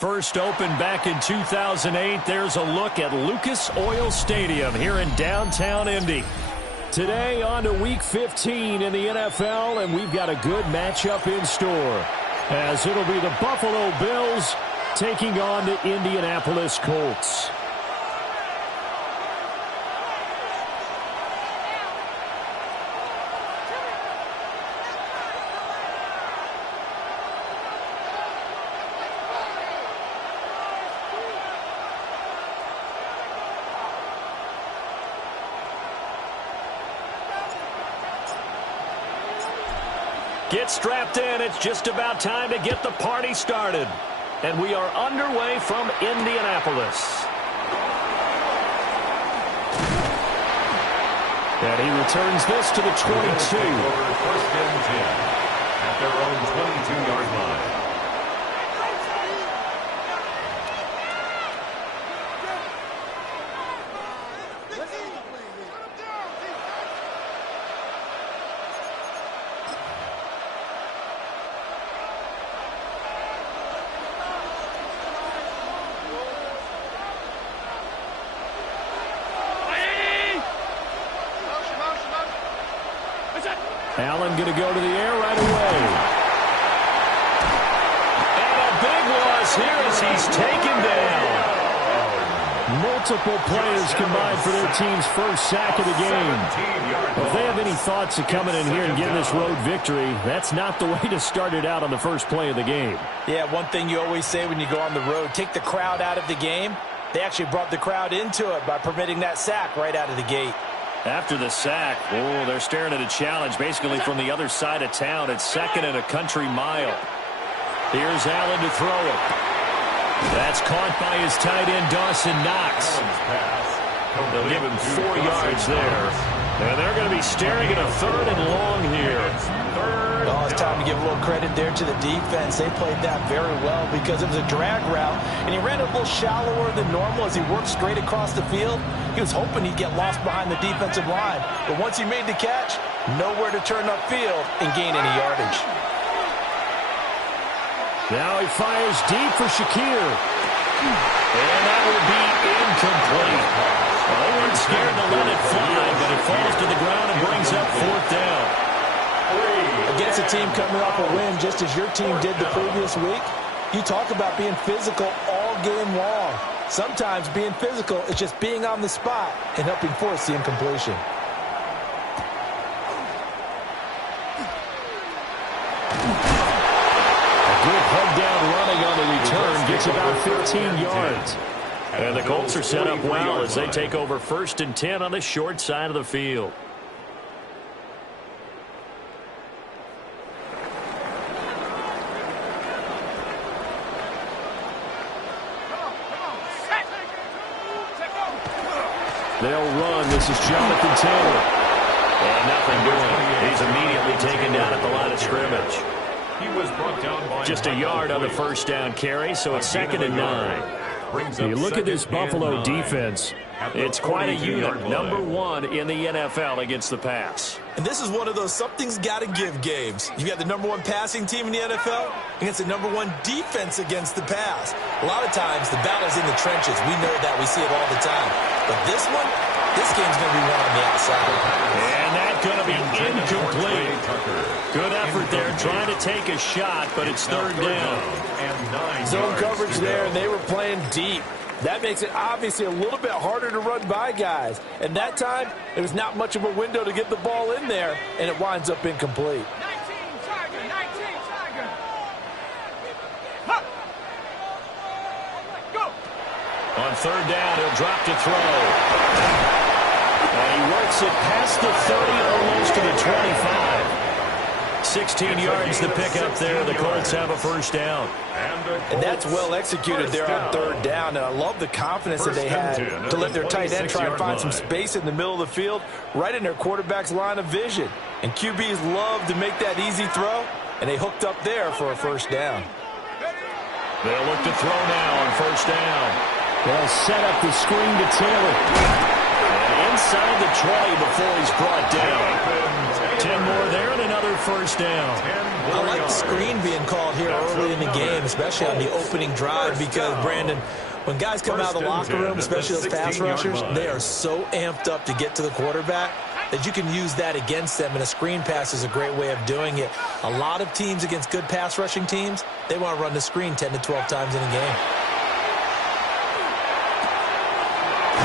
First opened back in 2008. There's a look at Lucas Oil Stadium here in downtown Indy. Today on to Week 15 in the NFL, and we've got a good matchup in store, as it'll be the Buffalo Bills taking on the Indianapolis Colts. Get strapped in. It's just about time to get the party started. And we are underway from Indianapolis. And he returns this to the 22. First and 10 at their own 22-yard line. Allen going to go to the air right away. And a big loss here as he's taken down. Multiple players combined for their team's first sack of the game. If they have any thoughts of coming in here and getting this road victory, that's not the way to start it out on the first play of the game. Yeah, one thing you always say when you go on the road, take the crowd out of the game. They actually brought the crowd into it by permitting that sack right out of the gate. After the sack, oh, they're staring at a challenge basically from the other side of town. It's second and a country mile. Here's Allen to throw it. That's caught by his tight end, Dawson Knox. They'll give him 4 yards there. And they're going to be staring at a third and long here. Oh, it's time to give a little credit there to the defense. They played that very well because it was a drag route, and he ran a little shallower than normal as he worked straight across the field. He was hoping he'd get lost behind the defensive line, but once he made the catch, nowhere to turn upfield and gain any yardage. Now he fires deep for Shakir. And that will be incomplete. Well, they weren't scared to let it fly, but it falls to the ground and brings up 4th down. Against a team coming off a win just as your team did the previous week, you talk about being physical all game long. Sometimes being physical is just being on the spot and helping force the incompletion. A good hug down running on the return gets about 15 yards. And the Colts are set up well as they take over 1st and 10 on the short side of the field. They'll run. This is Jonathan Taylor. And nothing doing. He's immediately taken down at the line of scrimmage. He was brought down by just a yard on the first down carry, so it's 2nd and 9. You look at this Buffalo defense. It's quite a unit. #1 in the NFL against the pass. And this is one of those something's got to give games. You got the #1 passing team in the NFL against the #1 defense against the pass. A lot of times the battle's in the trenches. We know that. We see it all the time. But this one, this game's going to be won on the outside. And that's going to be incomplete. Good effort there trying to take a shot, but it's 3rd down. Zone coverage there, and they were playing deep. That makes it obviously a little bit harder to run by guys. And that time, there was not much of a window to get the ball in there, and it winds up incomplete. 19 Tiger. Go. On 3rd down, he'll drop to throw. And he works it past the 30, almost to the 25. 16 yards to pick up there. The Colts have a 1st down. And that's well executed there on 3rd down. And I love the confidence that they had to let their tight end try and find some space in the middle of the field, right in their quarterback's line of vision. And QBs love to make that easy throw, and they hooked up there for a 1st down. They'll look to throw now on 1st down. They'll set up the screen to Taylor. And inside the 20 before he's brought down. 10 more there and another first down. I like the screen being called here early in the game, especially on the opening drive, because, Brandon, when guys come out of the locker room, especially those pass rushers, they are so amped up to get to the quarterback that you can use that against them, and a screen pass is a great way of doing it. A lot of teams against good pass rushing teams, they want to run the screen 10 to 12 times in a game.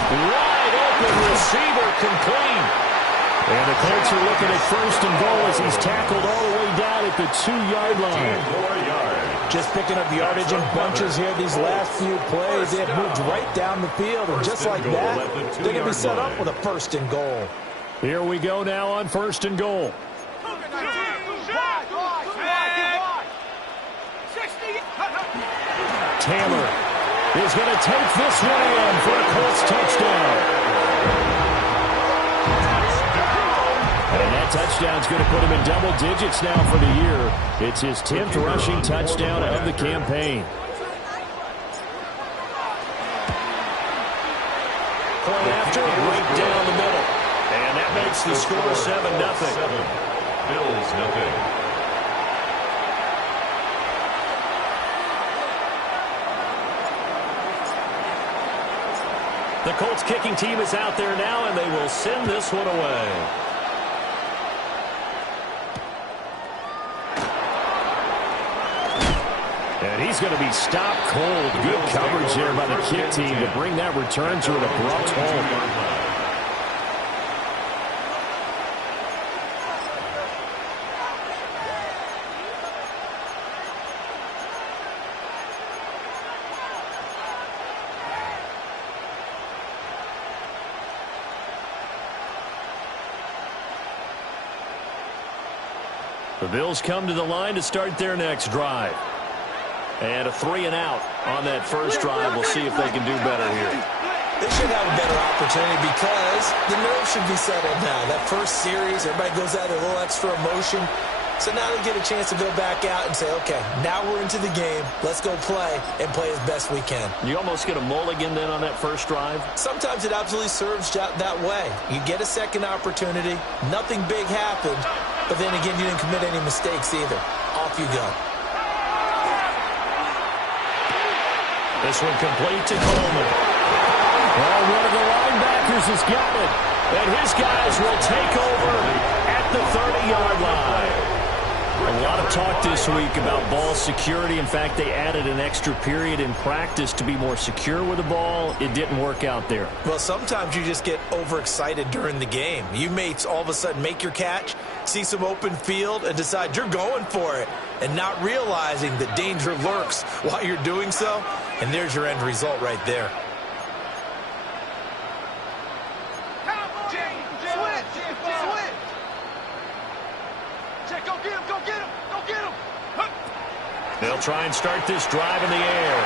Wide open receiver complete. And the Colts are looking at first and goal as he's tackled all the way down at the 2-yard line. Just picking up yardage in bunches here these last few plays. They have moved right down the field, and just like that, they're going to be set up with a first and goal. Here we go now on first and goal. Taylor is going to take this one in for a Colts touchdown. And that touchdown's going to put him in double digits now for the year. It's his 10th rushing touchdown of the campaign. Point after, right down the middle. And that makes the score 7-0. Bills nothing. The Colts kicking team is out there now, and they will send this one away. And he's going to be stopped cold. Good coverage there by the kick team to bring that return to an abrupt halt. The Bills come to the line to start their next drive. And a 3-and-out on that first drive. We'll see if they can do better here. They should have a better opportunity because the nerves should be settled now. That first series, everybody goes out with a little extra emotion. So now they get a chance to go back out and say, okay, now we're into the game. Let's go play and play as best we can. You almost get a mulligan then on that first drive? Sometimes it absolutely serves that way. You get a second opportunity. Nothing big happened. But then again, you didn't commit any mistakes either. Off you go. This one complete to Coleman. Well, one of the linebackers has got it. And his guys will take over at the 30-yard line. A lot of talk this week about ball security. In fact, they added an extra period in practice to be more secure with the ball. It didn't work out there. Well, sometimes you just get overexcited during the game. You may all of a sudden make your catch, see some open field, and decide you're going for it, and not realizing the danger lurks while you're doing so. And there's your end result right there. They'll try and start this drive in the air.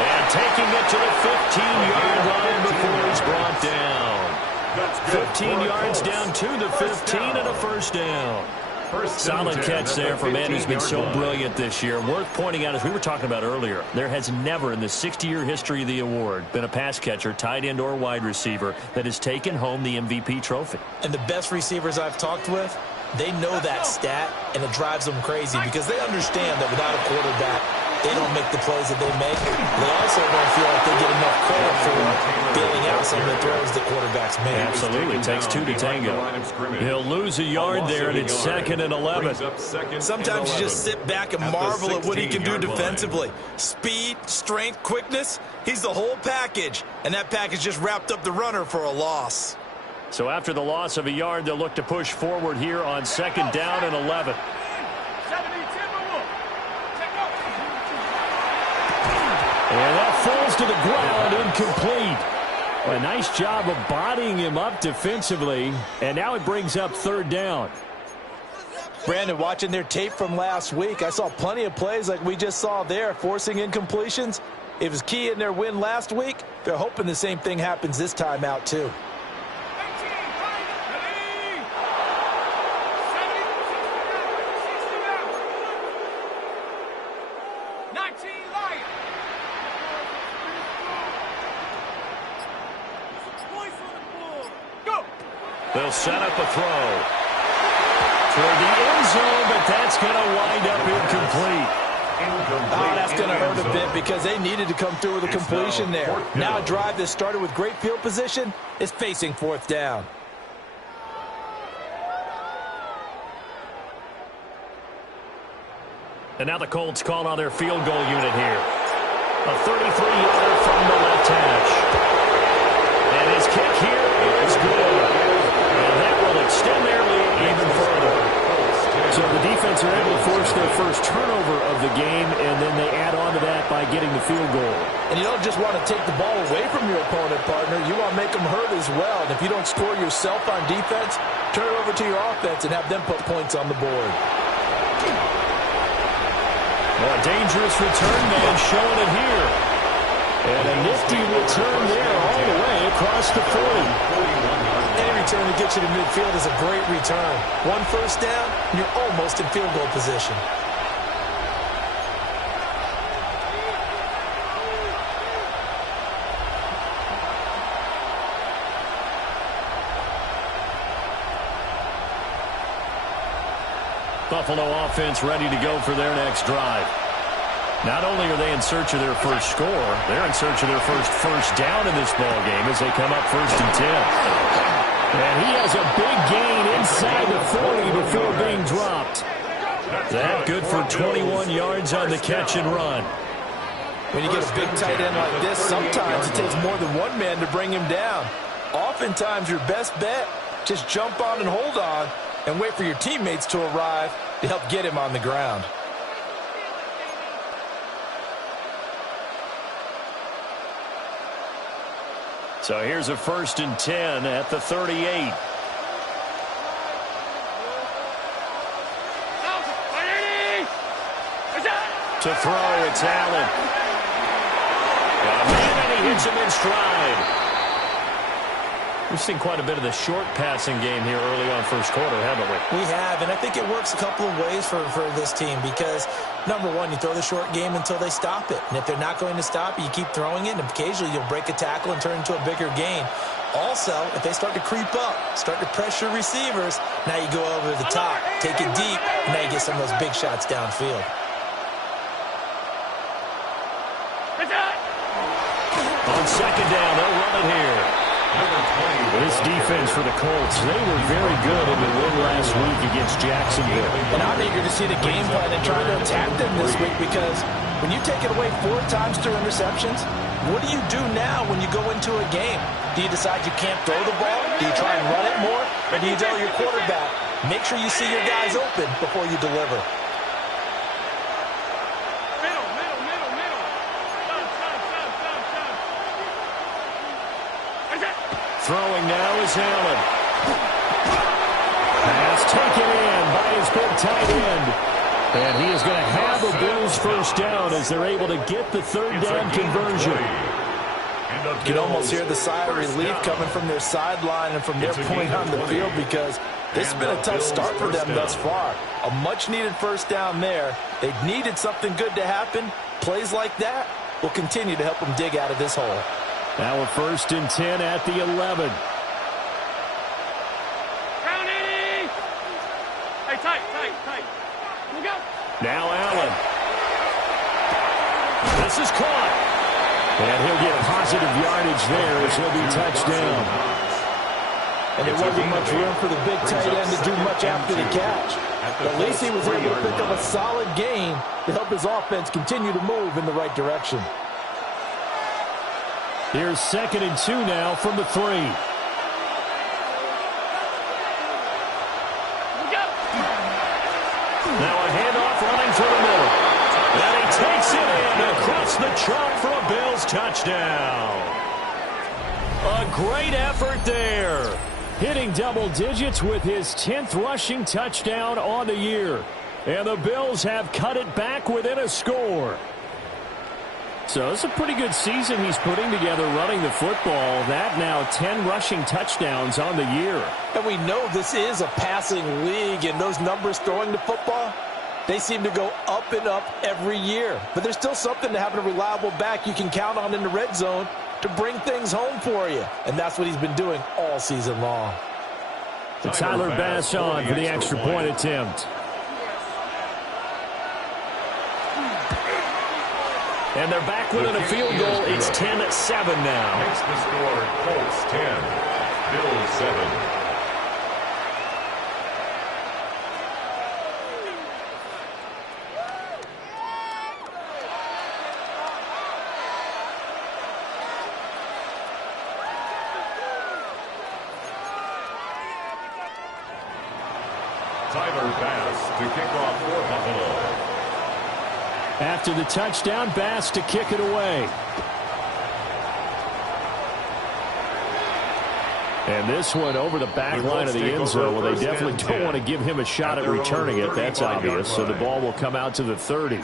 And taking it to the 15-yard line before he's brought down. 15 yards down to the 15 and a first down. Solid catch there for a man who's been so brilliant this year. Worth pointing out, as we were talking about earlier, there has never in the 60-year history of the award been a pass catcher, tight end, or wide receiver that has taken home the MVP trophy. And the best receivers I've talked with, they know that stat, and it drives them crazy because they understand that without a quarterback, they don't make the plays that they make. They also don't feel like they get enough credit for bailing out some of the throws that quarterbacks make. Absolutely. It takes two to tango. He'll lose a yard there, and it's 2nd and 11. Sometimes you just sit back and marvel at what he can do defensively. Speed, strength, quickness, he's the whole package. And that package just wrapped up the runner for a loss. So after the loss of a yard, they'll look to push forward here on 2nd down and 11. And that falls to the ground, incomplete. A nice job of bodying him up defensively, and now it brings up 3rd down. Brandon, watching their tape from last week, I saw plenty of plays like we just saw there, forcing incompletions. It was key in their win last week. They're hoping the same thing happens this time out, too. They'll set up a throw. going to wind up incomplete. Oh, that's going to hurt a bit because they needed to come through with a completion there. Now a drive that started with great field position is facing fourth down. And now the Colts call on their field goal unit here. A 33-yarder from the left hash. And his kick here is good. And that will extend their lead even further. So the defense are able to force their first turnover of the game, and then they add on to that by getting the field goal. And you don't just want to take the ball away from your opponent, partner. You want to make them hurt as well. And if you don't score yourself on defense, turn it over to your offense and have them put points on the board. Well, a dangerous return man showing it here. And a nifty return there all the way across the 40. Any return to get you to midfield is a great return. One first down, and you're almost in field goal position. Buffalo offense ready to go for their next drive. Not only are they in search of their first score, they're in search of their first down in this ball game as they come up 1st and 10. And he has a big gain inside the 40 before being dropped. That good for 21 yards on the catch and run. When you get a big tight end like this, sometimes it takes more than one man to bring him down. Oftentimes, your best bet, just jump on and hold on and wait for your teammates to arrive to help get him on the ground. So here's a 1st and 10 at the 38. To throw, it's Allen. Got a man, and he hits him in stride. We've seen quite a bit of the short passing game here early on first quarter, haven't we? We have, and I think it works a couple of ways for this team because, number one, you throw the short game until they stop it. And if they're not going to stop it, you keep throwing it, and occasionally you'll break a tackle and turn it into a bigger gain. Also, if they start to creep up, start to pressure receivers, now you go over the top, take it deep, and now you get some of those big shots downfield. On 2nd down, they'll run it here. This defense for the Colts, they were very good in the win last week against Jacksonville. And I'm eager to see the game plan and try to attack them this week because when you take it away 4 times through interceptions, what do you do now when you go into a game? Do you decide you can't throw the ball? Do you try and run it more? Or do you tell your quarterback, make sure you see your guys open before you deliver? Throwing now is Allen. Pass taken in by his big tight end. And he is going to have a Bills first down as they're able to get the 3rd down conversion. You can almost hear the sigh of relief coming from their sideline and from their point on the field because this has been a tough start for them thus far. A much-needed first down there. They needed something good to happen. Plays like that will continue to help them dig out of this hole. Now a 1st and 10 at the 11. Hey, tight. Here we go. Now Allen. This is caught. And he'll get positive yardage there as he'll be touched down. And there wasn't much room for the big tight end to do much after the catch. At least he was able to pick up a solid gain to help his offense continue to move in the right direction. Here's 2nd and 2 now from the 3. Now a handoff running for the middle. And he takes it in across the chalk for a Bills touchdown. A great effort there. Hitting double digits with his 10th rushing touchdown on the year. And the Bills have cut it back within a score. So it's a pretty good season he's putting together running the football. That now 10 rushing touchdowns on the year. And we know this is a passing league, and those numbers throwing the football, they seem to go up and up every year. But there's still something to having a reliable back you can count on in the red zone to bring things home for you. And that's what he's been doing all season long. Tyler Bass on for the extra point attempt. And they're back within a field goal. It's 10-7 now. Makes the score Colts 10, Bills 7. To kick off for Buffalo. After the touchdown, Bass to kick it away. And this one over the back line of the end zone. Well, they definitely don't want to give him a shot at returning it. That's obvious. So the ball will come out to the 30.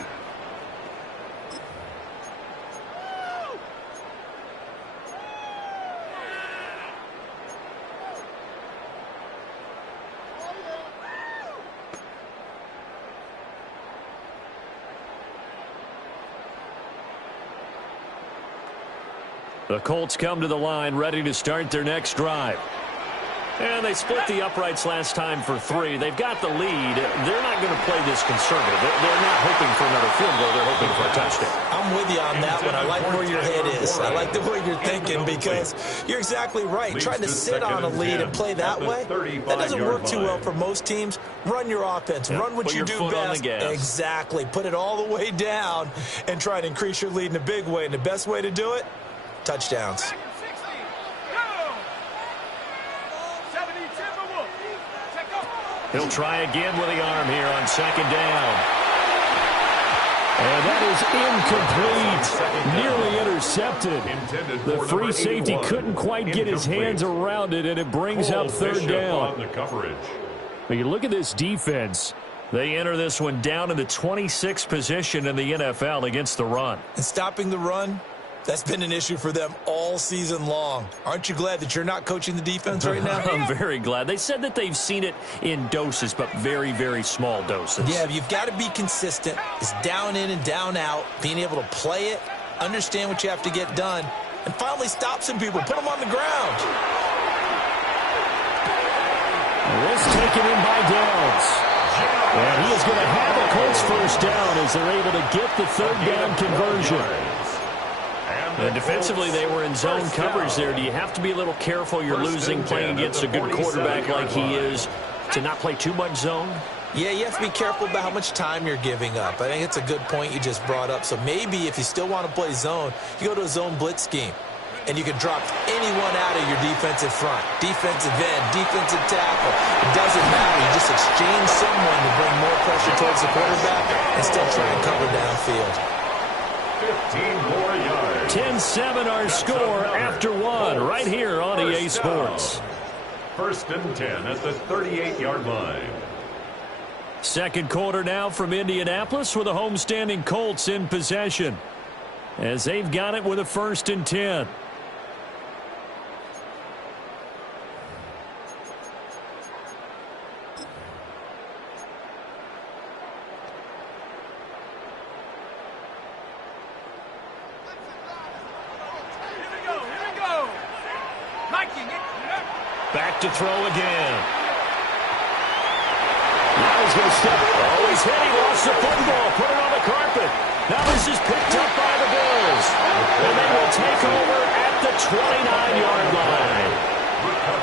The Colts come to the line, ready to start their next drive. And they split the uprights last time for 3. They've got the lead. They're not going to play this conservative. They're not hoping for another field goal. They're hoping for a touchdown. I'm with you on that one. I like where your head is. I like the way you're thinking because you're exactly right. Trying to sit on a lead and play that way, that doesn't work too well for most teams. Run your offense. Run what you do best. Exactly. Put it all the way down and try to increase your lead in a big way. And the best way to do it, touchdowns. He'll try again with the arm here on second down. And that is incomplete. Nearly intercepted. The free safety couldn't quite get his hands around it, and it brings up third down. But you look at this defense. They enter this one down in the 26th position in the NFL against the run. And stopping the run, that's been an issue for them all season long. Aren't you glad that you're not coaching the defense right now? I'm very glad. They said that they've seen it in doses, but very, very small doses. Yeah, you've got to be consistent. It's down in and down out, being able to play it, understand what you have to get done, and finally stop some people, put them on the ground. This taken in by Downs. And he is going to have a Colts first down as they're able to get the third down conversion. And defensively, they were in zone coverage there. Do you have to be a little careful? You're losing playing against a good quarterback like he is to not play too much zone? Yeah, you have to be careful about how much time you're giving up. I think it's a good point you just brought up. So maybe if you still want to play zone, you go to a zone blitz scheme. And you can drop anyone out of your defensive front. Defensive end, defensive tackle. It doesn't matter. You just exchange someone to bring more pressure towards the quarterback and still try and cover downfield. 15 more yards. 10-7 our score after one right here on EA Sports. First and 10 at the 38-yard line. Second quarter now from Indianapolis with the homestanding Colts in possession as they've got it with a 1st and 10. Back to throw again. Now he's going to step. Oh, he's hit. He lost the football. Put it on the carpet. Now this is picked up by the Bills. And they will take over at the 29-yard line.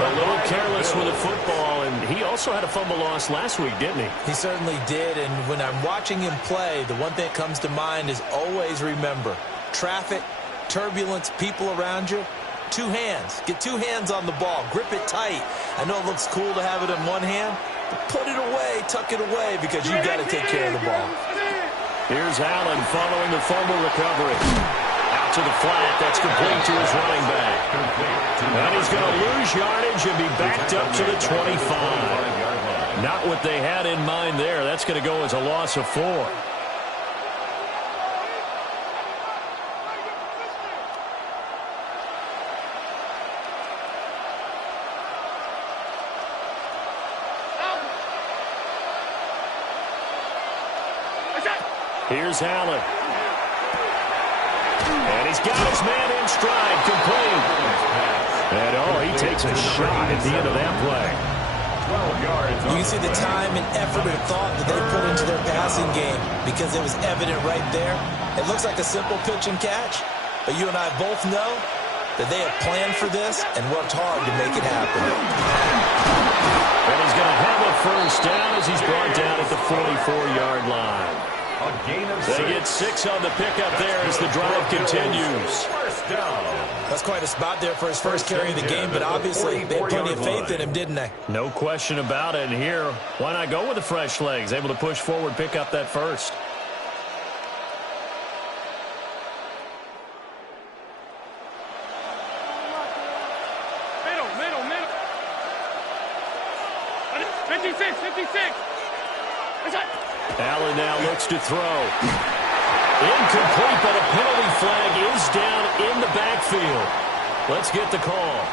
A little careless with the football, and he also had a fumble loss last week, didn't he? He certainly did, and when I'm watching him play, the one thing that comes to mind is always remember, traffic, turbulence, people around you. 2 hands. Get 2 hands on the ball. Grip it tight. I know it looks cool to have it in one hand, but put it away, tuck it away, because you've got to take care of the ball. Here's Allen following the fumble recovery. Out to the flat. That's complete to his running back. And he's going to lose yardage and be backed up to the 25. Not what they had in mind there. That's going to go as a loss of 4. Here's Allen. And he's got his man in stride, complete. And, oh, he takes a shot at the end of that play. 12 yards. You can see the time and effort and thought that they put into their passing game because it was evident right there. It looks like a simple pitch and catch, but you and I both know that they have planned for this and worked hard to make it happen. And he's going to have a first down as he's brought down at the 44-yard line. A gain of They get 6 on the pickup there as the drive continues. First down. That's quite a spot there for his first carry of the game, but obviously they had plenty of faith in him, didn't they? No question about it. And here, why not go with the fresh legs? Able to push forward, pick up that first. Middle. 56. Allen now looks to throw. Incomplete, but a penalty flag is down in the backfield. Let's get the call.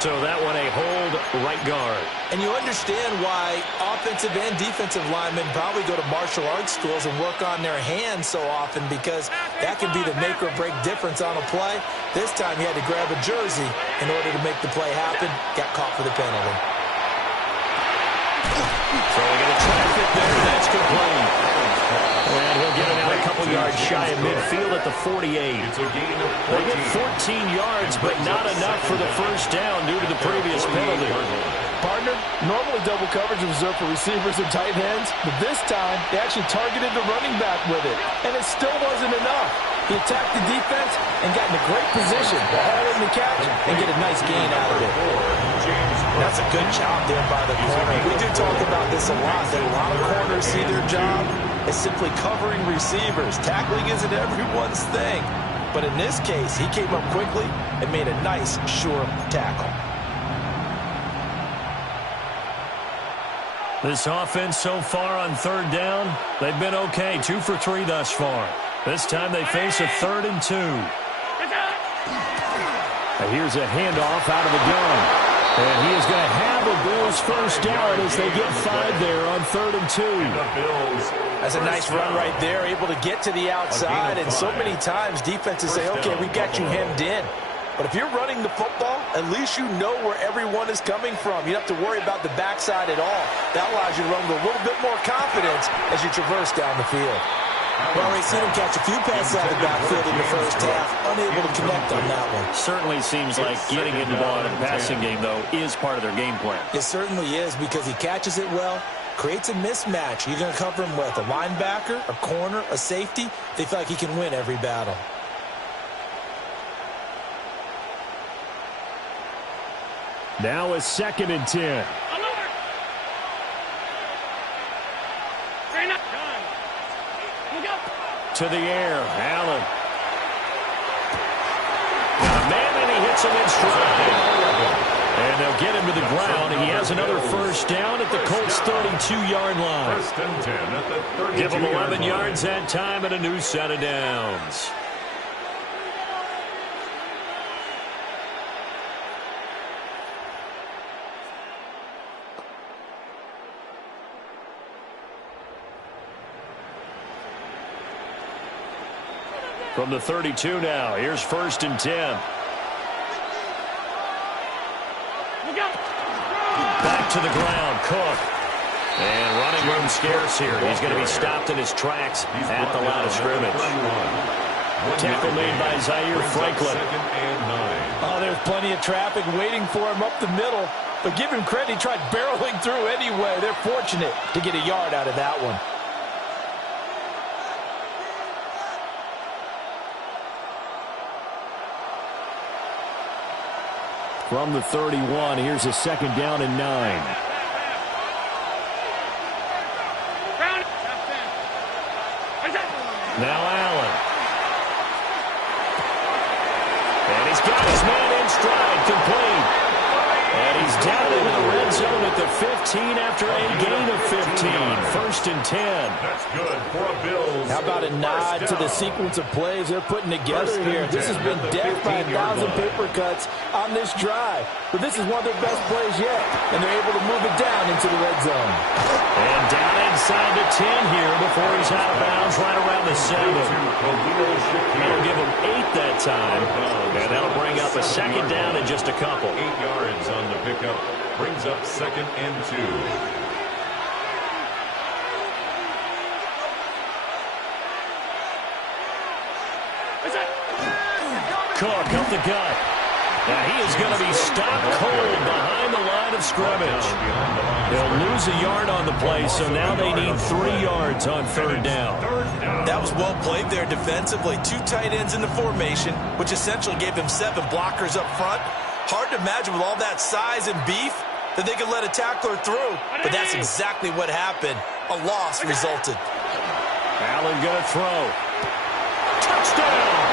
So that one a hold right guard. And you understand why offensive and defensive linemen probably go to martial arts schools and work on their hands so often, because that can be the make or break difference on a play. This time he had to grab a jersey in order to make the play happen. Got caught for the penalty. Throwing into traffic there, that's complete. And he'll get it out a couple yards shy of midfield at the 48. It's a gain of 14. They get 14 yards, but not enough for the first down due to the previous penalty. Partner, normally double coverage is reserved for receivers and tight ends, but this time they actually targeted the running back with it, and it still wasn't enough. He attacked the defense and got in a great position to haul in the catch and get a nice gain out of it. That's a good job there by the corner. We do talk about this a lot, that a lot of corners see their job as simply covering receivers. Tackling isn't everyone's thing. But in this case, he came up quickly and made a nice, sure tackle. This offense so far on third down, they've been okay. 2 for 3 thus far. This time they face a 3rd and 2. And here's a handoff out of the gun. And he is going to have a Bills first down as they get 5 there on 3rd and 2. That's a nice run right there, able to get to the outside. And so many times defenses say, okay, we got you hemmed in. But if you're running the football, at least you know where everyone is coming from. You don't have to worry about the backside at all. That allows you to run with a little bit more confidence as you traverse down the field. Well, we've seen him catch a few passes out of the backfield in the first half, unable to connect on that one. Certainly seems like getting into the ball in the passing game, though, is part of their game plan. It certainly is, because he catches it well, creates a mismatch. You're going to cover him with a linebacker, a corner, a safety. They feel like he can win every battle. Now a 2nd and 10. To the air, Allen. Got a man, and he hits him in stride. And they'll get him to the ground. He has another first down at the Colts' 32-yard line. First and 10 at the 32-yard Give him 11 line. yards that time and a new set of downs. From the 32 now, here's 1st and 10. Back to the ground, Cook. And running room scarce here. He's going to be stopped in his tracks at the line of scrimmage. Tackle made by Zaire Franklin. Oh, there's plenty of traffic waiting for him up the middle. But give him credit, he tried barreling through anyway. They're fortunate to get a yard out of that one. From the 31, here's a 2nd down and 9. Now Allen. And he's got his man in stride, complete. And he's down into the red zone at the 15 after a gain of 15. first and 10. That's good for a Bills. How about a nod to the sequence of plays they're putting together here? This has been death by 1,000 paper cuts on this drive. But this is one of their best plays yet, and they're able to move it down into the red zone. And down inside the 10 here before he's out of bounds right around the 7. That'll give him 8 that time, and that'll bring up a second down in just a couple. 8 yards on the pickup. Brings up second and 2. Cook up the gut. Now he is going to be stopped cold behind the line of scrimmage. They'll lose a yard on the play, so now they need 3 yards on third down. That was well played there defensively. 2 tight ends in the formation, which essentially gave them 7 blockers up front. Hard to imagine with all that size and beef that they could let a tackler through, but that's exactly what happened. A loss resulted. Allen going to throw. Touchdown!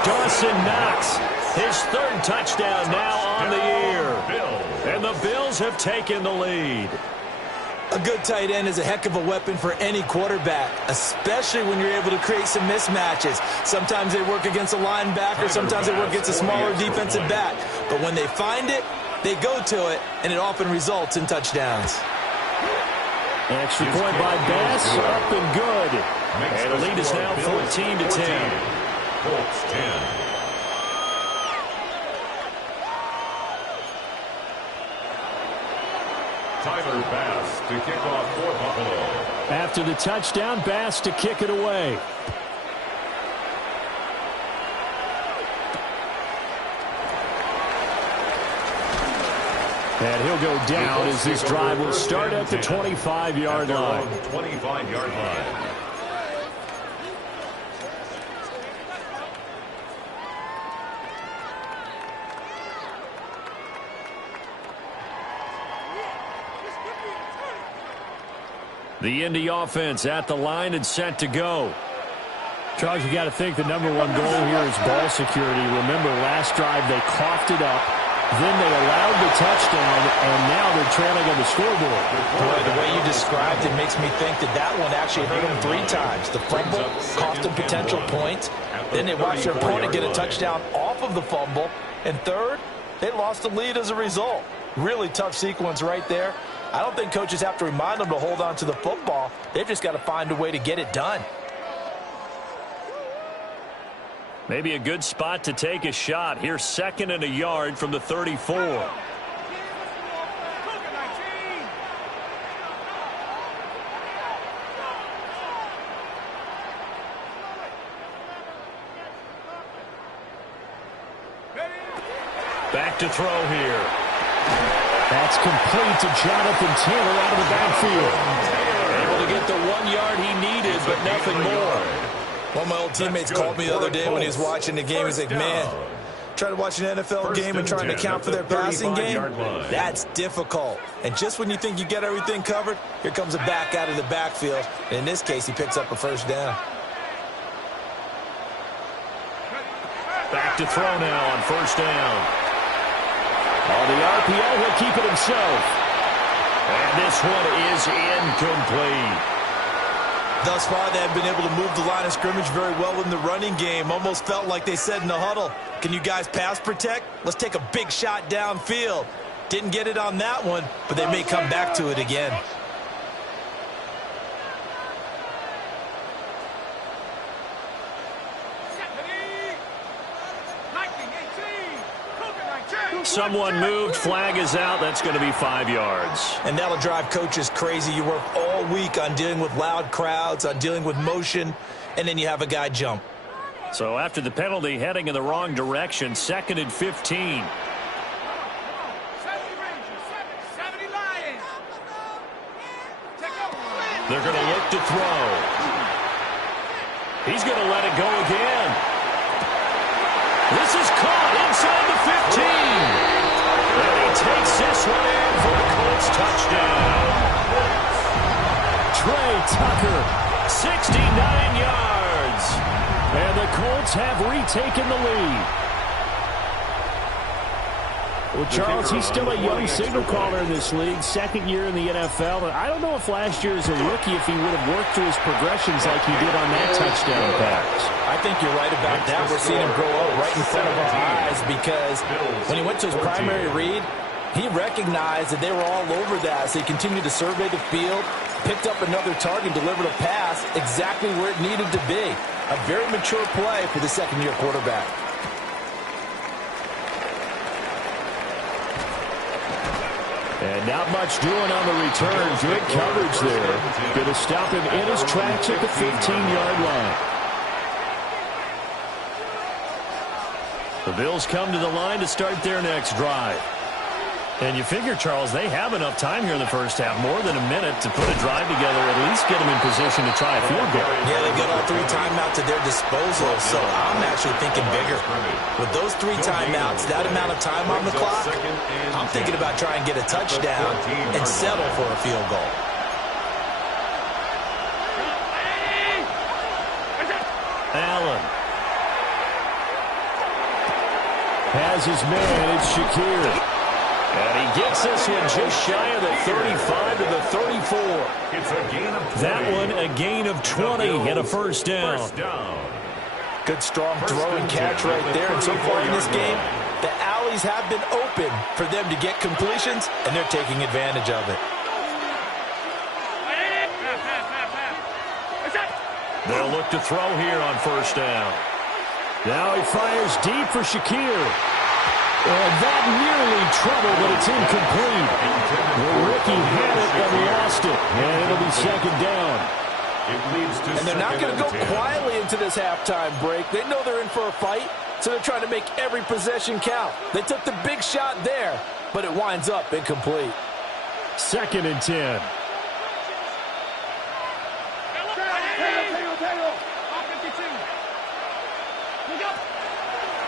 Dawson Knox, his 3rd touchdown now on the year. And the Bills have taken the lead. A good tight end is a heck of a weapon for any quarterback, especially when you're able to create some mismatches. Sometimes they work against a linebacker, sometimes they work against a smaller defensive back. But when they find it, they go to it, and it often results in touchdowns. Extra point by Bass, up and good. And the lead is now 14-10. Colts 10. Tyler Bass to kick off for Buffalo. After the touchdown, Bass to kick it away. And he'll go down as this drive will start at the 25-yard line. 25-yard line. The Indy offense at the line and set to go. Charles, you got to think the #1 goal here is ball security. Remember, last drive they coughed it up, then they allowed the touchdown, and now they're trailing on the scoreboard. Boy, the way you described it makes me think that that one actually hurt them 3 times. The fumble cost them potential points. Then they watched their opponent get a touchdown off of the fumble. And third, they lost the lead as a result. Really tough sequence right there. I don't think coaches have to remind them to hold on to the football. They've just got to find a way to get it done. Maybe a good spot to take a shot. Here's 2nd and a yard from the 34. Back to throw here. That's complete to Jonathan Taylor out of the backfield. Able to get the 1 yard he needed, but nothing more. One of my old teammates called me the other day when he was watching the game. He's like, man, trying to watch an NFL game and trying to account for their passing game, that's difficult. And just when you think you get everything covered, here comes a back out of the backfield. And in this case, he picks up a first down. Back to throw now on first down. On the RPO, he'll keep it himself. And this one is incomplete. Thus far, they have been able to move the line of scrimmage very well in the running game. Almost felt like they said in the huddle, can you guys pass protect? Let's take a big shot downfield. Didn't get it on that one, but they may come back to it again. Someone moved, flag is out. That's going to be 5 yards. And that'll drive coaches crazy. You work all week on dealing with loud crowds, on dealing with motion, and then you have a guy jump. So after the penalty, heading in the wrong direction, 2nd and 15. They're going to look to throw. He's going to let it go again. This is caught inside the 15. And he takes this one in for a Colts touchdown. Trey Tucker, 69 yards. And the Colts have retaken the lead. Well, Charles, he's still a young signal caller in this league, second year in the NFL. And I don't know if last year as a rookie, if he would have worked through his progressions like he did on that touchdown pass. I think you're right about that. We're seeing him grow up right in front of our eyes because when he went to his primary read, he recognized that they were all over that. So he continued to survey the field, picked up another target, delivered a pass exactly where it needed to be. A very mature play for the second-year quarterback. And not much doing on the return. Good coverage there. Going to stop him in his tracks at the 15-yard line. The Bills come to the line to start their next drive. And you figure, Charles, they have enough time here in the first half, more than a minute to put a drive together, at least get them in position to try a field goal. Yeah, they got all 3 timeouts at their disposal, so I'm actually thinking bigger. With those 3 timeouts, that amount of time on the clock, I'm thinking about trying to get a touchdown and settle for a field goal. Allen has his man. It's Shakir. And he gets this one just shy of the 35 to the 34. It's a gain of 20. That one a gain of 20 and a first down. Good, strong throw and catch right there. And so far in this game, the alleys have been open for them to get completions, and they're taking advantage of it. They'll look to throw here on first down. Now he fires deep for Shakir. And that nearly trouble, but it's incomplete. The rookie had it and lost it. And it'll be second down. And they're not going to go quietly into this halftime break. They know they're in for a fight, so they're trying to make every possession count. They took the big shot there, but it winds up incomplete. Second and 10.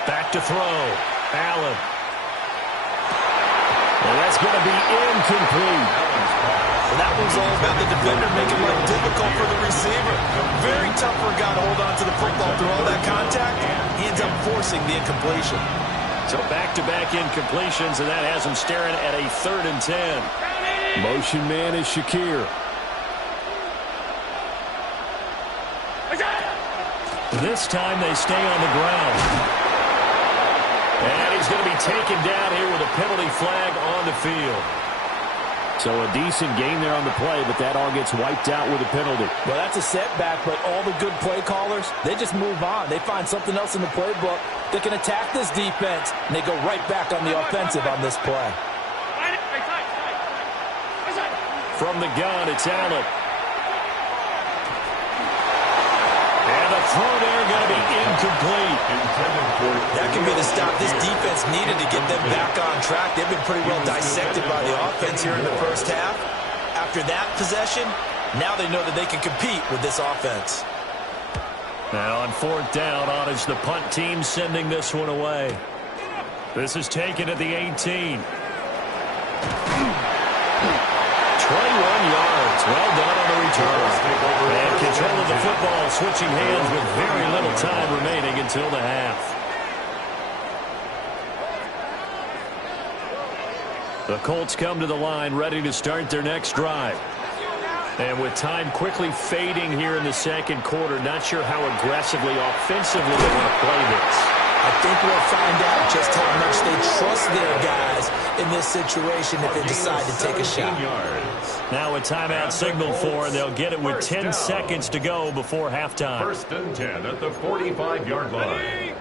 Back to throw. Allen. Well, that's going to be incomplete. Well, that one's all about the defender making life difficult for the receiver. Very tough for a guy to hold on to the football through all that contact. He ends up forcing the incompletion. So back-to-back incompletions, and that has him staring at a 3rd and 10. Motion man is Shakir. This time they stay on the ground. And he's going to be taken down here with a penalty flag on the field. So a decent gain there on the play, but that all gets wiped out with a penalty. Well, that's a setback, but all the good play callers, they just move on. They find something else in the playbook. They can attack this defense, and they go right back on the offensive on this play. From the gun, it's Allen. And the throw there going to be incomplete. That can be the stop this defense needed to get them back on track. They've been pretty well dissected by the offense here in the first half. After that possession, now they know that they can compete with this offense. Now on 4th down, on is the punt team sending this one away. This is taken at the 18. 21 yards. Well done on the return. And control of the football, switching hands with very little time remaining until the half. The Colts come to the line ready to start their next drive. And with time quickly fading here in the second quarter, not sure how aggressively, offensively they want to play this. I think we'll find out just how much they trust their guys in this situation if they decide to take a shot. Now a timeout signal for, and they'll get it with 10 seconds to go before halftime. 1st and 10 at the 45-yard line.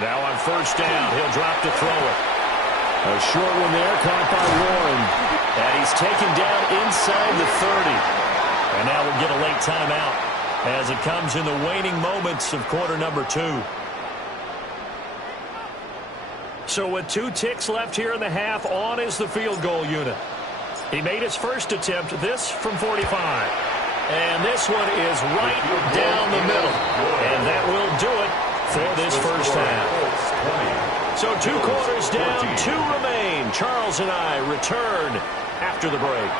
Now on 1st down, he'll drop to throw it. A short one there, caught by Warren. And he's taken down inside the 30. And now we'll get a late timeout as it comes in the waning moments of quarter number 2. So with 2 ticks left here in the half, on is the field goal unit. He made his first attempt, this from 45. And this one is right down the middle. And that will do it for this first half. So 2 quarters down, 2 remain. Charles and I return after the break.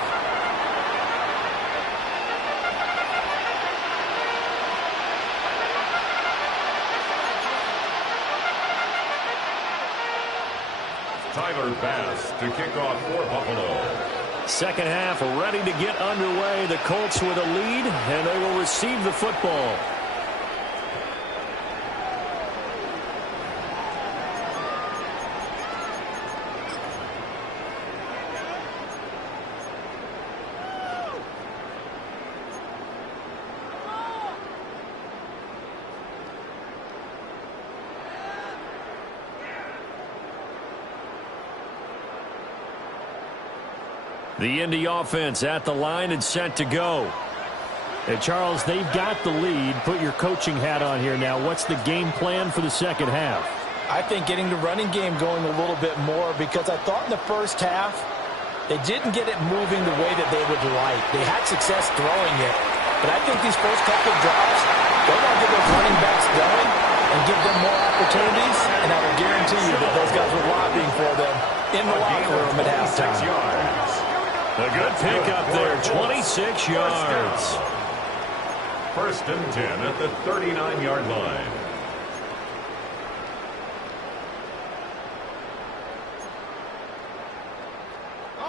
Tyler Bass to kick off for Buffalo. Second half ready to get underway. The Colts with a lead, and they will receive the football. The Indy offense at the line and set to go. And Charles, they've got the lead. Put your coaching hat on here now. What's the game plan for the second half? I think getting the running game going a little bit more, because I thought in the first half they didn't get it moving the way that they would like. They had success throwing it, but I think these first couple of drives, they want to get those running backs going and give them more opportunities, and I will guarantee you that those guys were lobbying for them in the locker room at halftime. A good pickup there, 26 yards. First and 10 at the 39-yard line.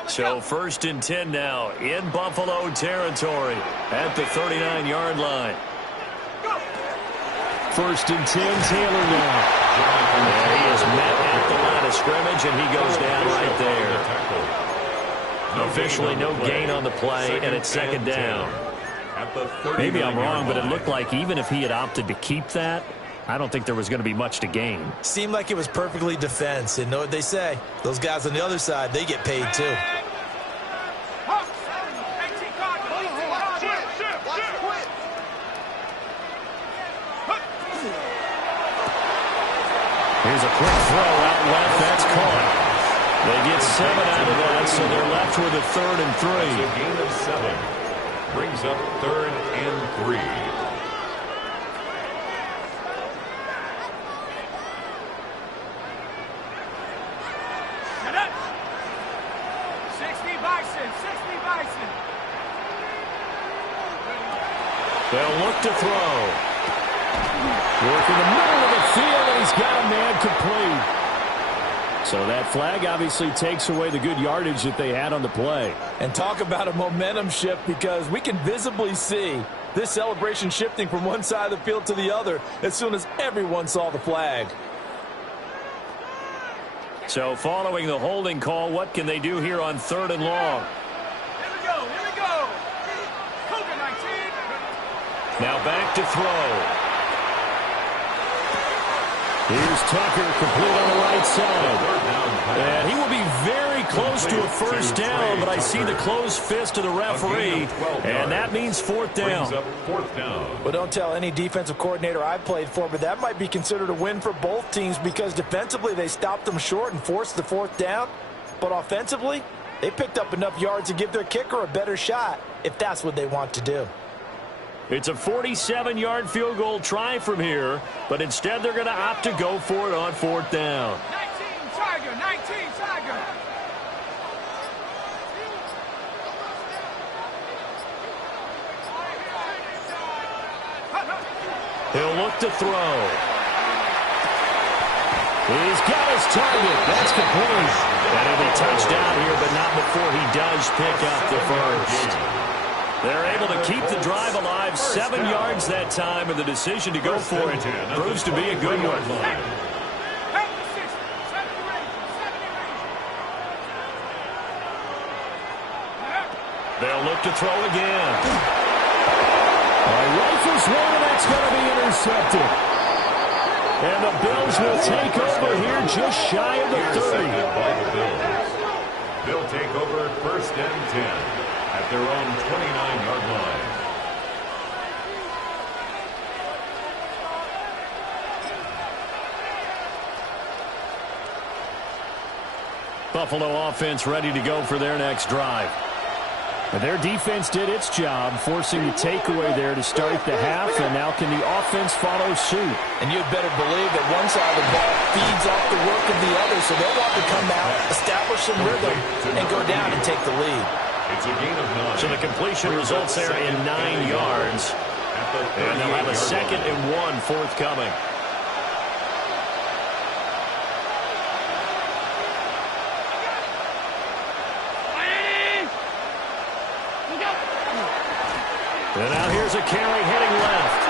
So first and 10 now in Buffalo territory at the 39-yard line. First and 10, Taylor now. And he is met at the line of scrimmage, and he goes down right there. Officially no gain on the play, and it's second down. Maybe I'm wrong, but it looked like even if he had opted to keep that, I don't think there was going to be much to gain. Seemed like it was perfectly defense. And know what they say? Those guys on the other side, they get paid too. Here's a quick throw out left. That's caught. They get 7 out of that, so they're left with a 3rd and 3. That's a gain of 7. Brings up 3rd and 3. Shut up. 60 Bison, 60 Bison. They'll look to throw. Work in the middle of the field, and he's got a man complete. So that flag obviously takes away the good yardage that they had on the play. And talk about a momentum shift, because we can visibly see this celebration shifting from one side of the field to the other as soon as everyone saw the flag. So following the holding call, what can they do here on 3rd and long? Here we go, here we go. Cougar 19. Now back to throw. Here's Tucker, complete on the right side. And he will be very close to a first down, but I see the closed fist of the referee, and that means 4th down. Well, don't tell any defensive coordinator I played for, but that might be considered a win for both teams, because defensively they stopped them short and forced the 4th down. But offensively, they picked up enough yards to give their kicker a better shot, if that's what they want to do. It's a 47-yard field goal try from here, but instead they're going to opt to go for it on 4th down. 19 Tiger, 19 Tiger. He'll look to throw. He's got his target. That's complete. And he'll be touched down here, but not before he does pick up the first. They're able to keep the drive alive, 7 yards that time, and the decision to go for it proves to be a good one. They'll look to throw again. Rifles one, and that's going to be intercepted. And the Bills will take over here just shy of the 30. They'll take over 1st and 10. At their own 29-yard line. Buffalo offense ready to go for their next drive. And their defense did its job, forcing the takeaway there to start the half, and now can the offense follow suit? And you'd better believe that one side of the ball feeds off the work of the other, so they'll want to come out, establish some rhythm, and go down and take the lead. It's a gain of 9. So the completion results there in 9 yards. And they'll have a 2nd and 1 forthcoming. And now here's a carry heading left.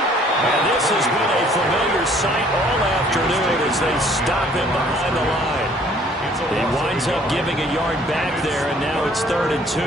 And this has been a familiar sight all afternoon as they stop him behind the line. He winds up giving a yard back there, and now it's 3rd and 2.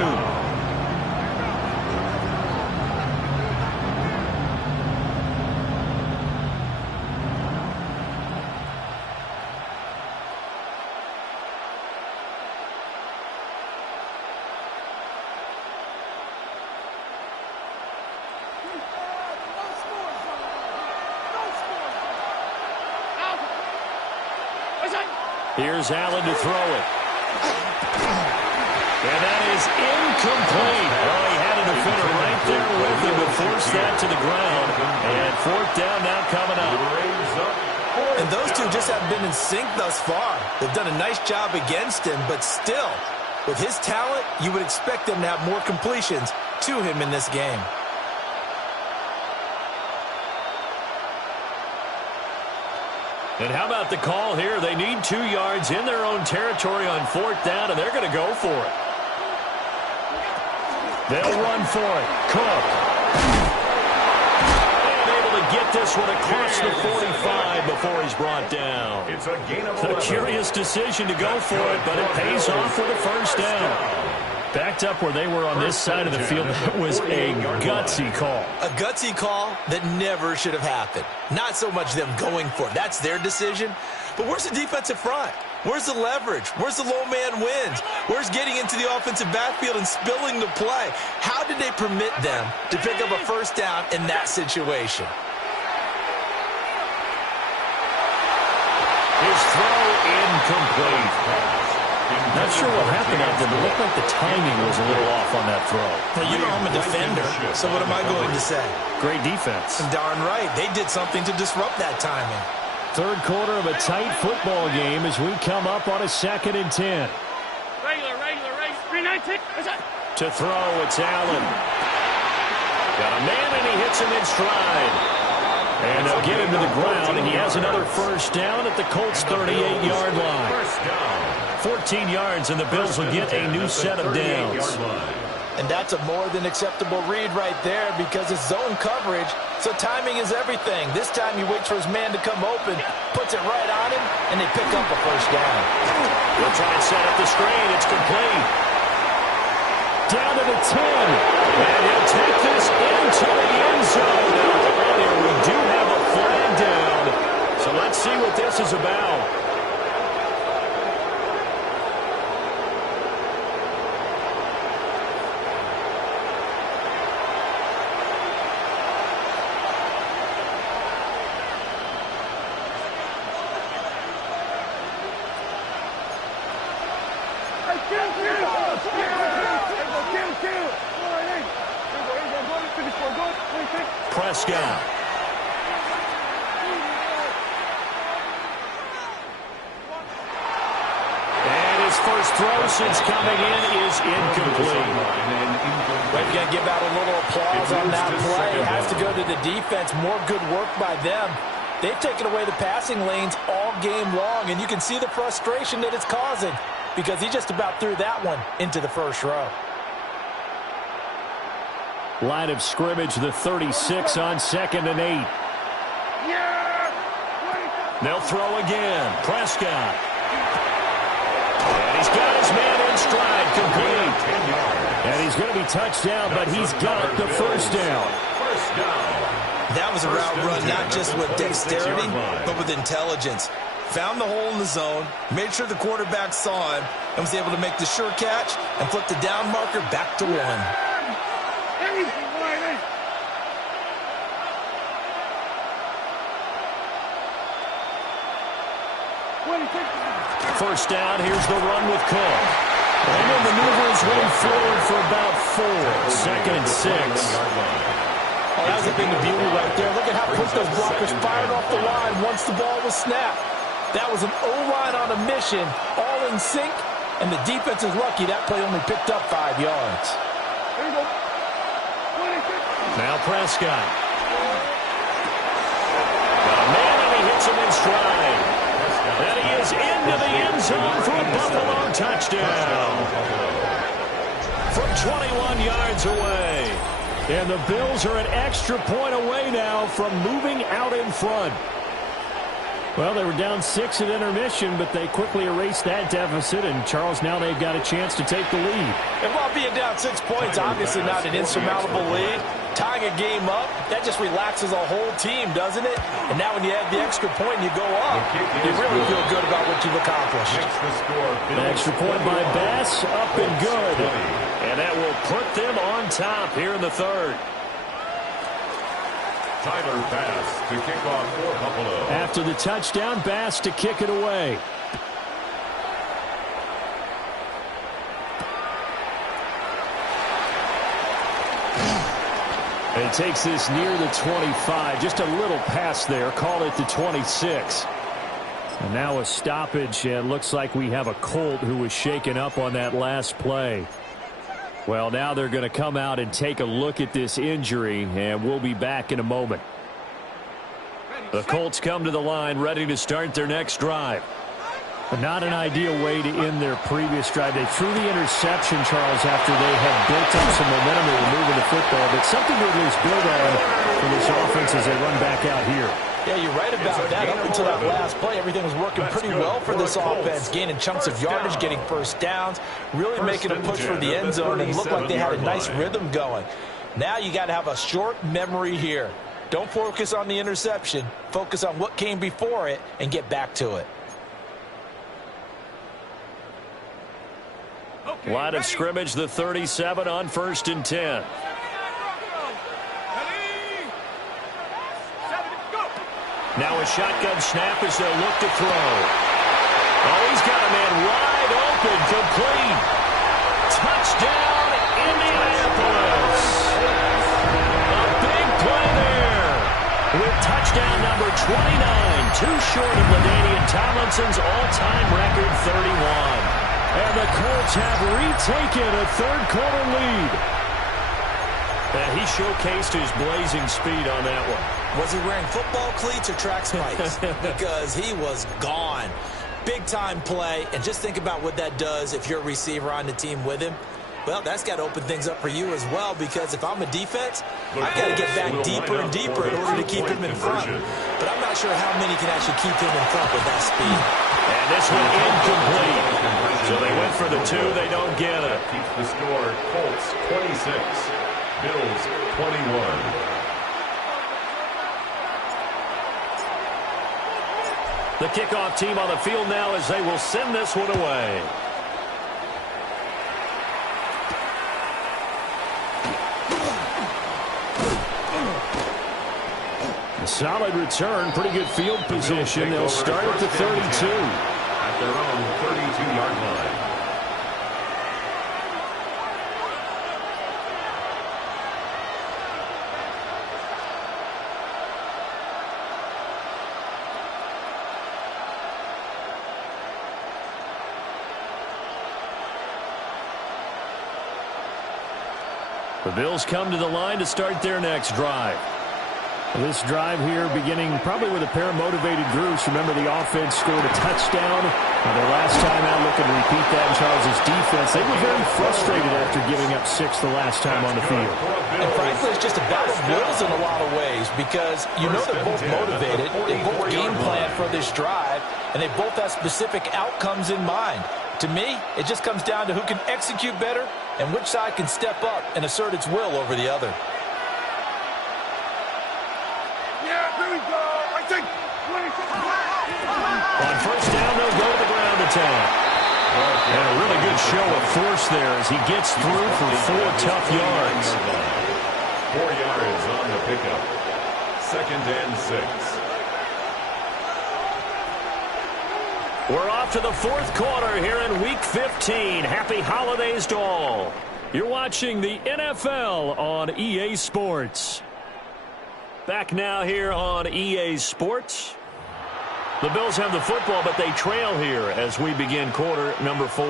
Here's Allen to throw it. And that is incomplete. Well, he had a defender right there with him to force that to the ground. And 4th down now coming up. And those two just haven't been in sync thus far. They've done a nice job against him, but still, with his talent, you would expect them to have more completions to him in this game. And how about the call here? They need 2 yards in their own territory on 4th down, and they're going to go for it. They'll run for it. Cook. And able to get this one across the 45 before he's brought down. It's a gain of 11. A curious decision to go for it, but it pays off with a 1st down. Backed up where they were on this side of the field. It was a gutsy call. A gutsy call that never should have happened. Not so much them going for it. That's their decision. But where's the defensive front? Where's the leverage? Where's the low man wins? Where's getting into the offensive backfield and spilling the play? How did they permit them to pick up a 1st down in that situation? His throw incomplete. Not sure what happened out there, but it looked like the timing was a little off on that throw. Well, you know I'm a defender, so what am I going to say? Great defense. Darn right. They did something to disrupt that timing. 3rd quarter of a tight football game as we come up on a 2nd and 10. Regular. 319. To throw, it's Allen. Got a man, and he hits him in stride. And they'll get him to the ground, and he has another 1st down at the Colts' 38-yard line. 14 yards, and the Bills will get a new set of downs. And that's a more than acceptable read right there because it's zone coverage, so timing is everything. This time he waits for his man to come open, puts it right on him, and they pick up a 1st down. They'll try and set up the screen. It's complete. Down to the 10. And he'll take this into the end zone. Now, here we do have a flag down. So let's see what this is about. Prescott. And his first throw since coming in is incomplete. But you got to give out a little applause on that play. It has to go to the defense. More good work by them. They've taken away the passing lanes all game long, and you can see the frustration that it's causing because he just about threw that one into the 1st row. Line of scrimmage, the 36 on 2nd and 8. They'll throw again. Prescott. And he's got his man in stride, complete. And he's going to be touched down, but he's got the 1st down. That was a route run not just with dexterity, but with intelligence. Found the hole in the zone, made sure the quarterback saw him, and was able to make the sure catch and flip the down marker back to 1. First down, here's the run with Cook. And he'll maneuver his way forward for about 4. 2nd and 6. Oh, that was a thing of beauty right there. Look at how quick those blockers fired off the line once the ball was snapped. That was an O-line on a mission, all in sync, and the defense is lucky that play only picked up 5 yards. Now Prescott. Got a man, and he hits him in stride. And he is into the end zone for a Buffalo touchdown. From 21 yards away. And the Bills are an extra point away now from moving out in front. Well, they were down 6 at intermission, but they quickly erased that deficit. And, Charles, now they've got a chance to take the lead. And while being down 6 points, obviously not an insurmountable lead, tying a game up, that just relaxes a whole team, doesn't it? And now when you add the extra point and you go up, you really feel good about what you've accomplished. An extra point by Bass, up and good. And that will put them on top here in the third. Tyler Bass to kick off for Buffalo. After the touchdown, Bass to kick it away. And it takes this near the 25. Just a little pass there. Call it the 26. And now a stoppage. And looks like we have a Colt who was shaken up on that last play. Well, now they're going to come out and take a look at this injury, and we'll be back in a moment. The Colts come to the line, ready to start their next drive. But not an ideal way to end their previous drive. They threw the interception, Charles, after they had built up some momentum and were moving the football, but something to at least build on for this offense as they run back out here. Yeah, you're right about that. Up until that last play, everything was working pretty well for this offense, gaining chunks of yardage, getting first downs, really making a push for the end zone, and looked like they had a nice rhythm going. Now you got to have a short memory here. Don't focus on the interception. Focus on what came before it and get back to it. Line of scrimmage, the 37 on 1st and 10. Now a shotgun snap as they'll look to throw. Oh, he's got a man wide open, complete. Touchdown, Indianapolis. A big play there with touchdown number 29. Too short of LaDainian Tomlinson's all-time record 31. And the Colts have retaken a third-quarter lead. And he showcased his blazing speed on that one. Was he wearing football cleats or track spikes? Because he was gone. Big-time play, and just think about what that does if you're a receiver on the team with him. Well, that's got to open things up for you as well, because if I'm a defense, I've got to get back deeper and deeper in order to keep him in front. But I'm not sure how many can actually keep him in front with that speed. And this one incomplete. So they went for the 2. They don't get it. Keeps the score. Colts 26. Bills 21. The kickoff team on the field now as they will send this one away. A solid return, pretty good field position. They'll start at the 32. At their own 32-yard line. The Bills come to the line to start their next drive. This drive here beginning probably with a pair of motivated groups. Remember, the offense scored a touchdown. Their last time out, looking to repeat that in Charles' defense. They were very frustrated after giving up 6 the last time on the field. And frankly, it's just a battle of wills in a lot of ways, because you know they're both motivated. They both game plan for this drive, and they both have specific outcomes in mind. To me, it just comes down to who can execute better and which side can step up and assert its will over the other. On first down, they'll go to the ground attack. And a really good show of force there as he gets through for 4 tough yards. 4 yards on the pickup. 2nd and 6. We're off to the 4th quarter here in Week 15. Happy holidays to all. You're watching the NFL on EA Sports. Back now here on EA Sports. The Bills have the football, but they trail here as we begin quarter number 4.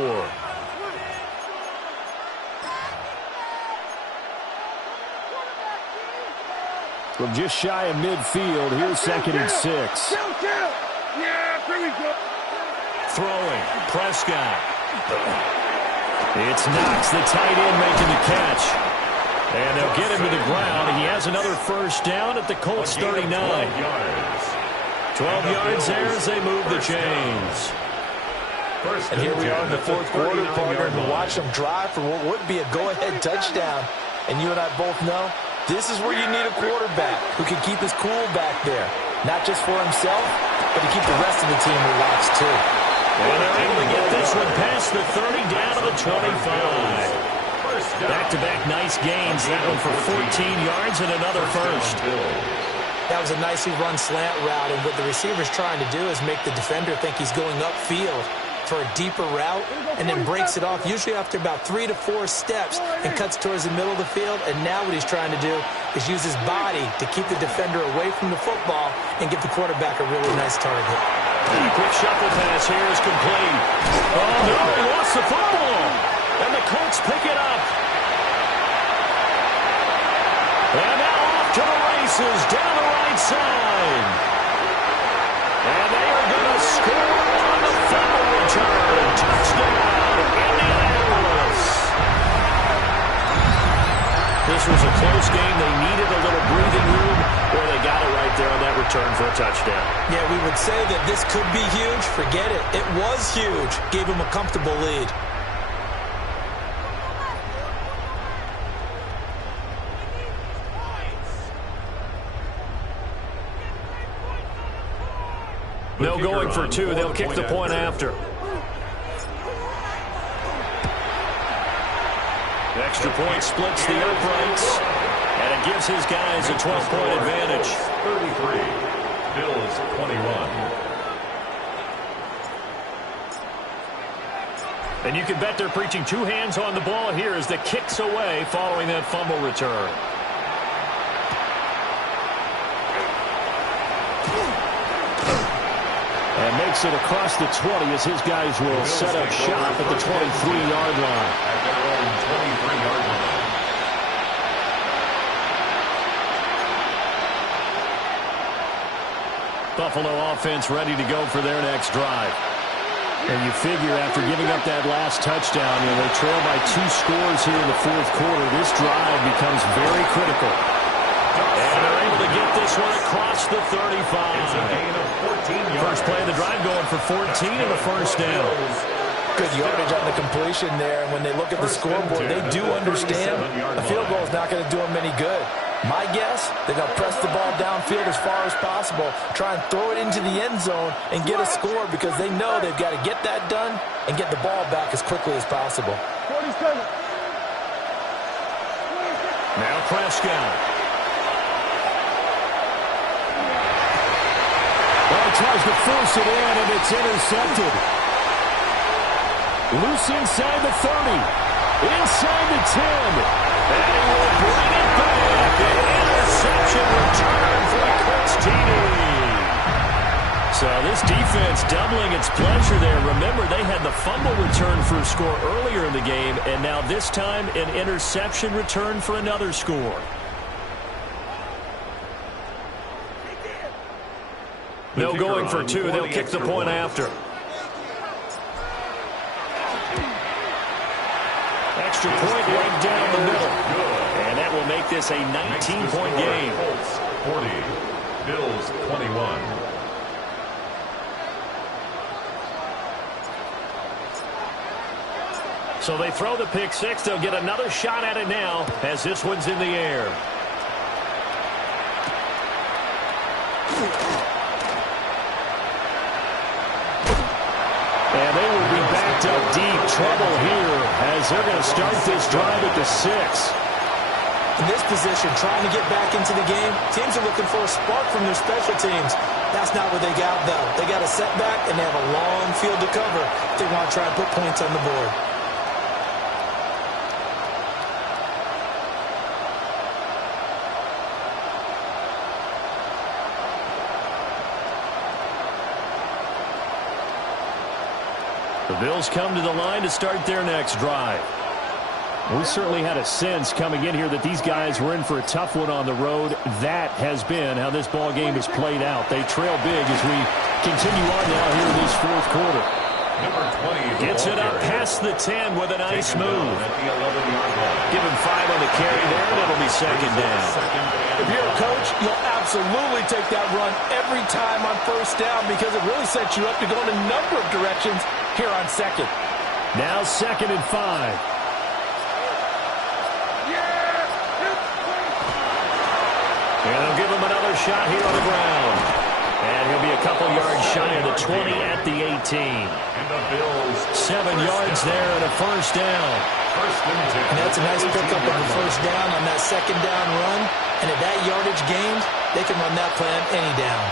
From just shy of midfield, here's 2nd and 6. Throwing, Prescott. It's Knox, the tight end, making the catch. And they'll get him to the ground. He has another first down at the Colts 39. 12 yards there as they move the chains. And here we are in the fourth quarter, partner, and watch them drive for what would be a go-ahead touchdown. And you and I both know this is where you need a quarterback who can keep his cool back there. Not just for himself, but to keep the rest of the team relaxed, too. And they're able to get this one past the 30 down to the 25. Back-to-back nice gains. That one for 14 yards and another first. That was a nicely run slant route, and what the receiver's trying to do is make the defender think he's going upfield for a deeper route, and then breaks it off, usually after about 3 to 4 steps, and cuts towards the middle of the field. And now what he's trying to do is use his body to keep the defender away from the football and give the quarterback a really nice target. And a quick shuffle pass here is complete. Oh, no, he lost the football. And the Colts pick it up. And now off to the races down the right side. And they are going to score on the fumble return. Touchdown, Indianapolis. This was a close game. They needed a little breathing room, or they got it right there on that return for a touchdown. Yeah, we would say that this could be huge. Forget it. It was huge. Gave him a comfortable lead. No going for two. They'll kick the point after. Extra point splits the uprights, and it gives his guys a 12-point advantage. 33, Bills 21. And you can bet they're preaching two hands on the ball here as the kick's away following that fumble return. And makes it across the 20 as his guys will set up shop at the 23-yard line. At their own 23-yard line. Buffalo offense ready to go for their next drive. And you figure after giving up that last touchdown, they trail by 2 scores here in the fourth quarter. This drive becomes very critical. And they're able to get this one across the 35. It's a gain of 14 yards. First play of the drive going for 14 and a first down. Good yardage on the completion there. And when they look at the scoreboard, they do understand a field goal is not going to do them any good. My guess, they're going to press the ball downfield as far as possible, try and throw it into the end zone and get a score because they know they've got to get that done and get the ball back as quickly as possible. Now Prescott. Well, he tries to force it in, and it's intercepted. Loose inside the 30. Inside the 10. And he will bring it back. An interception return for the Colts TD. So this defense doubling its pleasure there. Remember, they had the fumble return for a score earlier in the game, and now this time an interception return for another score. No going for two. They'll kick the point after. Extra point right down the middle. And that will make this a 19-point game. Colts 40, Bills 21. So they throw the pick six. They'll get another shot at it now as this one's in the air. And they will be backed up deep. Trouble here as they're going to start this drive at the 6. In this position, trying to get back into the game, teams are looking for a spark from their special teams. That's not what they got, though. They got a setback, and they have a long field to cover if they want to try and put points on the board. The Bills come to the line to start their next drive. We certainly had a sense coming in here that these guys were in for a tough one on the road. That has been how this ball game has played out. They trail big as we continue on now here in this fourth quarter. Number 20. Gets it up past the 10 with a nice move. At the 11-yard line. Give him 5 on the carry there, and it'll be second down. If you're a coach, you'll absolutely take that run every time on first down because it really sets you up to go in a number of directions here on second. Now 2nd and 5. And they'll give him another shot here on the ground. And he'll be a couple yards shy of the 20 at the 18. And the Bills. 7 yards there and a first down. First and 10. And that's a nice pickup of the first down on that second down run. And at that yardage gained, they can run that play on any down.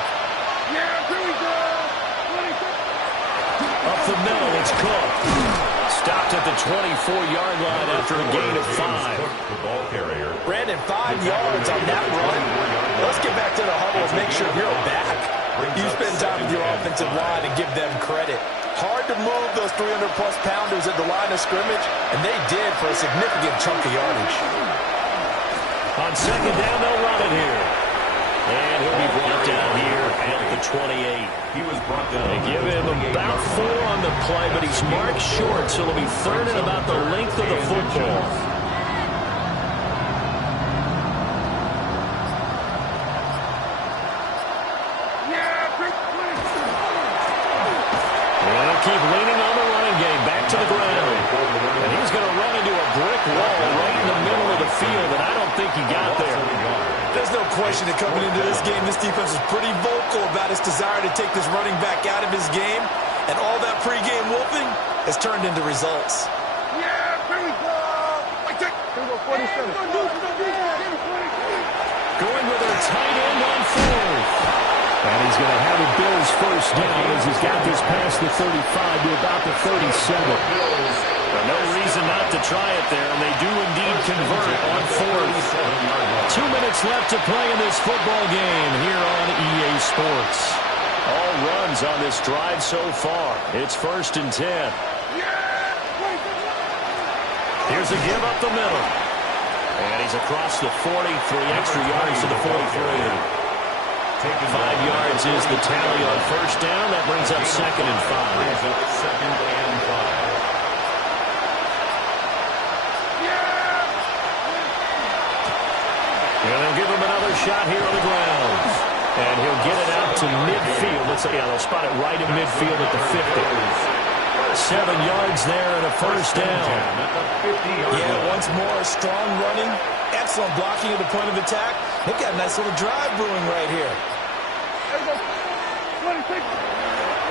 Up the middle, it's Cook. Stopped at the 24-yard line after a gain of 5. The ball carrier. Brandon, 5 yards on that run. Let's get back to the huddle and make sure you're back. You spend time with your offensive line and give them credit. Hard to move those 300-plus pounders at the line of scrimmage, and they did for a significant chunk of yardage. On second down, they'll run it here. And he'll be brought down here at the 28. He was brought down. They give him about 4 on the play, but he's marked short, so it'll be 3rd and about the length of the football. They'll keep leaning on the running game, back to the ground. And he's going to run into a brick wall right in the middle of the field, and I don't think he got there. There's no question that coming into this game, this defense is pretty vocal about its desire to take this running back out of his game, and all that pregame wolfing has turned into results. Going with their tight end on 4th. And he's going to have a Bills first down as he's got this past the 35 to about the 37. No reason not to try it there, and they do indeed convert on 4th. 2 minutes left to play in this football game here on EA Sports. All runs on this drive so far. It's 1st and 10. Here's a give up the middle. And he's across the 40, 3 extra yards to the 43. 5 yards is the tally on first down. That brings up 2nd and 5. And they'll give him another shot here on the ground. And he'll get it out to midfield. They'll spot it right in midfield at the 50. 7 yards there and a first down. Yeah, once more, strong running, excellent blocking at the point of attack. They've got a nice little drive brewing right here.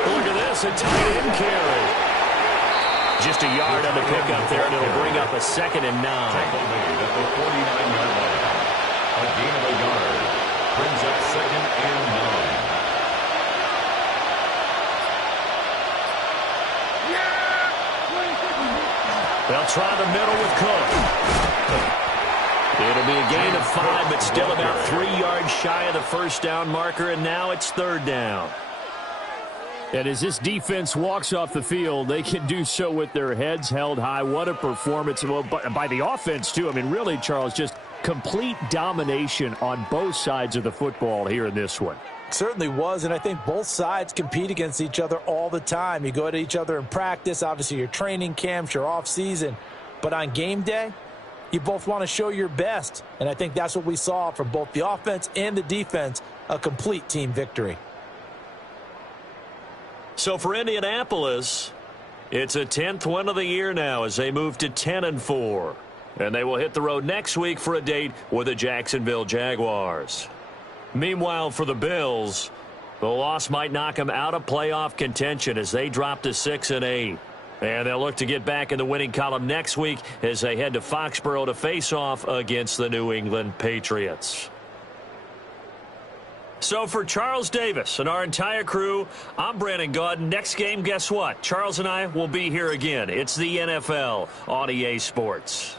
Look at this, a tight end carry. Just a yard on the pickup there, and it'll bring up a 2nd and 9. Tackle made at the 49-yard line. A gain of a yard brings up 2nd and 9. They'll try the middle with Cook. It'll be a gain of 5, but still about 3 yards shy of the first down marker, and now it's 3rd down. And as this defense walks off the field, they can do so with their heads held high. What a performance by the offense, too. I mean, really, Charles, just complete domination on both sides of the football here in this one. Certainly was, and I think both sides compete against each other all the time. You go at each other in practice, obviously your training camps, your off-season. But on game day, you both want to show your best. And I think that's what we saw from both the offense and the defense, a complete team victory. So for Indianapolis, it's a 10th win of the year now as they move to 10-4. And they will hit the road next week for a date with the Jacksonville Jaguars. Meanwhile, for the Bills, the loss might knock them out of playoff contention as they drop to 6-8. And they'll look to get back in the winning column next week as they head to Foxborough to face off against the New England Patriots. So for Charles Davis and our entire crew, I'm Brandon Gaudin. Next game, guess what? Charles and I will be here again. It's the NFL on EA Sports.